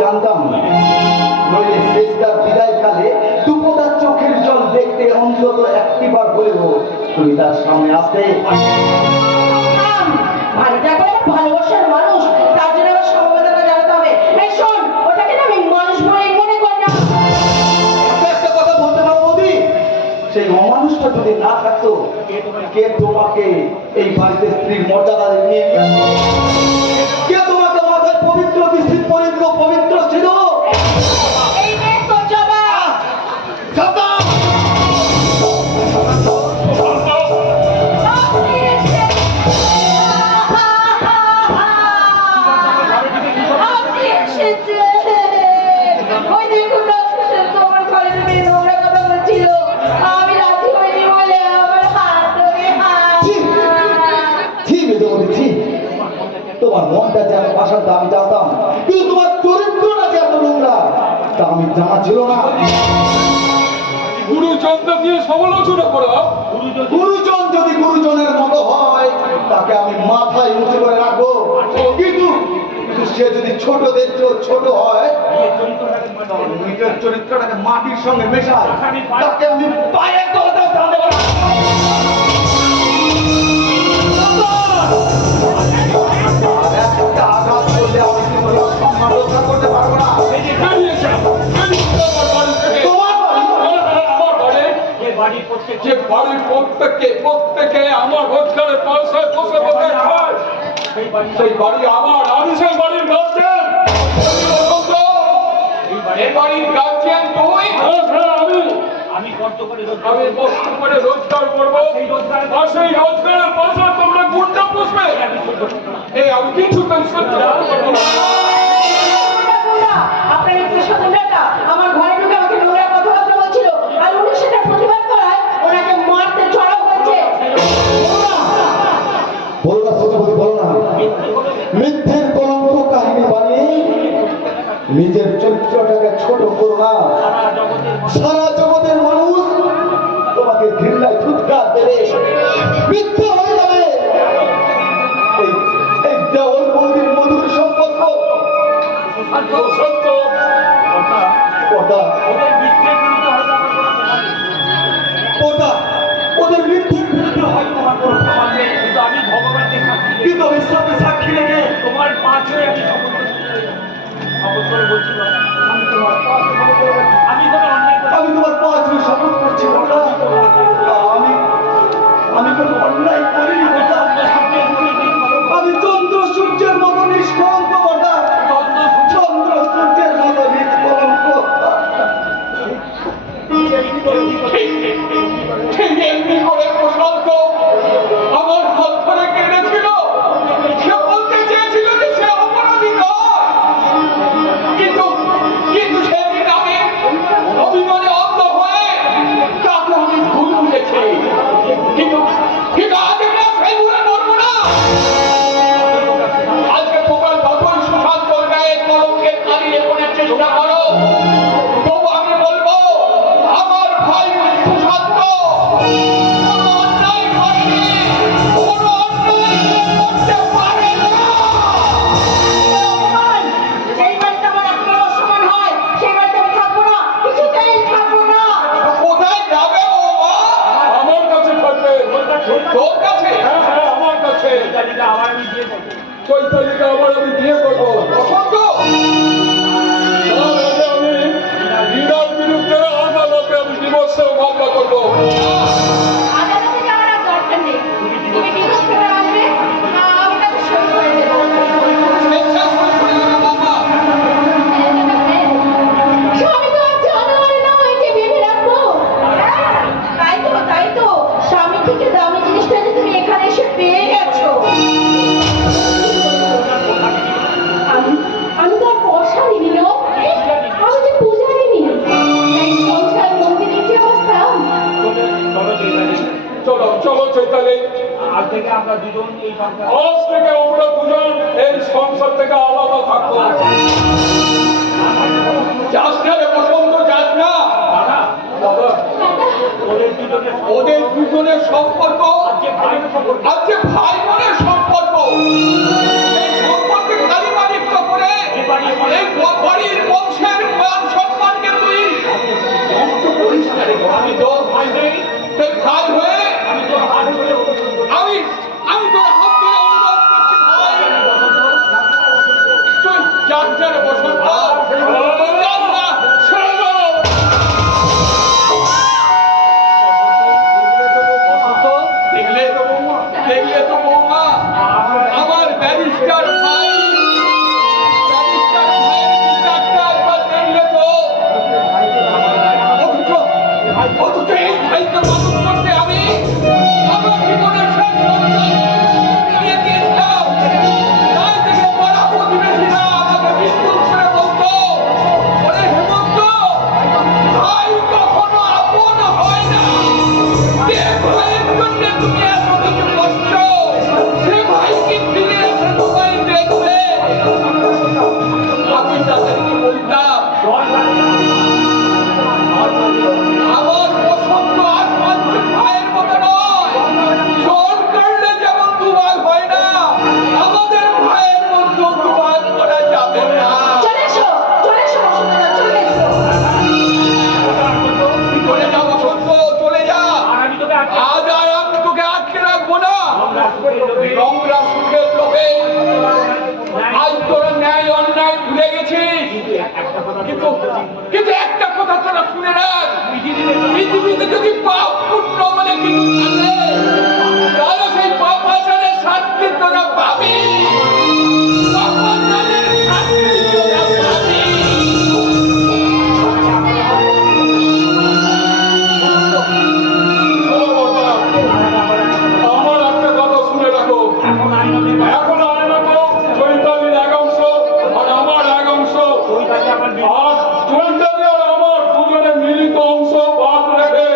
জানতাম না, নইলে শেষটার বিদায়কালে দুপোটা চোখের জল দেখতে অন্তত একটিবার হলেও তুমি তার সামনে আসতে। ভালোবাসার মানুষ, তার জন্য আমার সমবেদনা জানাতে হবে। এই শোন, ওটাকে না আমি মানুষ বলে মনে করি না। একটা কথা বলতে পারো বৌদি, সেই অমানুষটা যদি না থাকতো, কে তোমাকে এই বাড়িতে স্ত্রীর মর্যাদা নিয়ে কে তোমাকে মাথায় পবিত্র দৃষ্টি পবিত্র পবিত্র ছিল? এই মেয়ে তো জবাব। তোমার মনটা যে এত বাসাটা আমি জানতাম, কিন্তু তোমার চরিত্রটা যে এত নোংরা তা আমি জানা ছিল না। গুরুজনকে দিয়ে সমালোচনা করা, গুরুজন যদি গুরুজনের মতো হয় তাকে আমি মাথায় উঁচু করে রাখবো, কিন্তু সে যদি ছোটদের ছোট হয়, নিজের চরিত্রটাকে মাটির সঙ্গে মেশায়, তাকে আমি পায়ের তলাতে টানতে পারবো। একটা আঘাত করলে আমি কিন্তু সম্মান রক্ষা করতে পারবো না। যে বাড়ির প্রত্যেকে আমার রোজগারের পয়সায় বসে বসে খায়, সেই বাড়ি আমার, আমি সেই বাড়ির গার্জিয়ান। এই বাড়ির গার্জিয়ান তুই? আমি কষ্ট করে রোজগার করবো, আর সেই রোজগারের পয়সা তোমরা গুন্ডা পুষবে। এই আমি কিছুতেই সহ্য করতে পারবো না। আপনার একটু সন্ধ্যাটা আমার ঘরে ঢুকে আমাকে নোংরা কথাবার্তা বলছিল, আর উনি সেটা প্রতিবাদ করায় ওনাকে মারতে চড়াও হয়েছে। বলো না সত্যি বলো না, মিথ্যের কলঙ্ক কাহিনী বানিয়ে নিজের চরিত্রটাকে ছোট করো না। সারা জগতের মানুষ তোমাকে ঘৃণায় ফুৎকার দেবে, মিথ্যা হয়ে যাবে। এই দেওয়াল বৌদির মধুর সম্পর্ক সত্য ওদের মৃত্যুর বিরুদ্ধে হয়তো আমার কোনো প্রমাণ নেই, কিন্তু আমি ভগবানকে কিন্তু ঈশ্বরকে সাক্ষী রেখে তোমার পাঁচে আমি শপথ করে বলছিলাম, আমি তোমার পাঁচে শপথ করছি, আমি কোনো অন্যায় করিনি। আমি চন্দ্র সূর্যের মতো নিষ্কলঙ্ক বটা, চন্দ্র সূর্যের মতো নিষ্কলঙ্ক। আমার হাত ধরে কেঁদেছিল, সে বলতে চেয়েছিল যে সে অপরাধী নয়, কিন্তু সেদিন আমি অভিমানে অন্ধ হয়ে তাকে আমি ভুল বুঝেছি, কিন্তু আজ আমরা সেই ভুলে মরবো না। আজকে তোমার যতই সুশান্ত গায়ের কলঙ্কের কালি লেপনের চেষ্টা করো, তবু আমি বলবো আমার ভাই সুশান্ত অন্যায় করেনি, কোনো অন্যায় করতে পারে না। সেই বাড়িতে আমার আপনার অসম্মান হয়, সেই বাড়িতে আমি থাকবো না, কিছুতেই থাকবো না। কোথায় যাবে ও মা? আমার কাছে থাকবে। তোর কাছে? হ্যাঁ, আমার কাছে। চৈতালিকে আবার আমি বিয়ে করবো। পছন্দ? আমি বিনার বিরুদ্ধে আদালতে আমি ডিভোর্সের মামলা করবো। আদালতে যাওয়ার আর দরকার নেই, তুমি ডিভোর্স পেপার আনবে, আমি তাকে সই করে দেবো। স্বেচ্ছায় সই করে দেবে বাবা? স্বামী তো আর জানোয়ার নয় যে বেঁধে রাখবো। তাই তো স্বামী থেকে দামি জিনিসটা যে তুমি এখানে এসে পেয়ে গেছো। আমি তো আর পয়সা দিইনি, আমি যে পূজা দিইনি। এই সংসার মন্দিরের যে অবস্থা। চলো চৈতালি, আজ থেকে আমরা দুজন এই সংসার থেকে আলাদা থাকবো। যাস না রে বসন্ত, যাস না। ওদের দুজনের সম্পর্ক আজকে ভাই বোনের সম্পর্ক, এই সম্পর্কে খালি মালিক করে এই বাড়ির অথচ এই ভাইকে মানুষ করতে আমি আমার জীবনের শেষ সন্তান দিয়ে দিয়েছিলাম। তাই থেকে পাড়া প্রতিবেশীরা আমাকে বিদ্যুৎ করে বলতো, ওরে হেমন্ত, ভাই কখনো আপন হয় না। যে ভাইয়ের জন্য তুমি এত কিছু করছো, সে ভাই কি ফিরে এসে তোমায় দেখবে? আমি তাদেরকে বলতাম, আমার পছন্দ আর পাঁচ ভাইয়ের মতো নয়। জোর করলে যেমন দুভাগ হয় না, আমাদের ভাইয়ের মধ্যে দুভাগ করা যাবে না। চলে এসো বসন্তদা, চলে এসো। চলে যা বসন্ত, চলে যা। আজ আর আমি তোকে আটকে রাখবো না। নোংরা সুখের লোভে আজ তোরা ন্যায় অন্যায় ভুলে গেছিস। কিন্তু একটা কথা তোরা শুনে রাখ, পৃথিবীতে যদি পাপ পুণ্য মানে কিছু থাকে, তাহলে সেই পাপ আচারের শাস্তি তোরা পাবি। পাপাচারের শাস্তি তোরা পাবি। শোনো বাবা, আমার একটা কথা শুনে রাখো। এখন আইনত চৈতালির এক অংশ আর আমার এক অংশ, আর চৈতালি আর আমার দুজনের মিলিত অংশ বাদ রেখে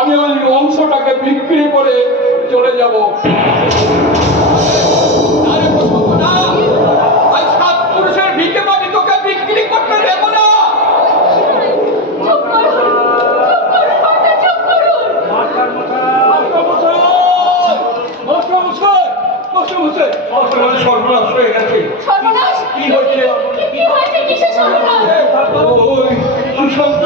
আমি ওই অংশটাকে বিক্রি করে চলে যাব। আরে বসন্ত না, আজ সাত পুরুষের ভিটে মাটি তোকে বিক্রি করতে দেব না। চুপ করুন, মাতা, চুপ করুন। সর্বনাশ হয়ে গেছে। সর্বনাশ! কি হয়েছে? কি হয়েছে? কিসের সর্বনাশ? ওই সুশান্ত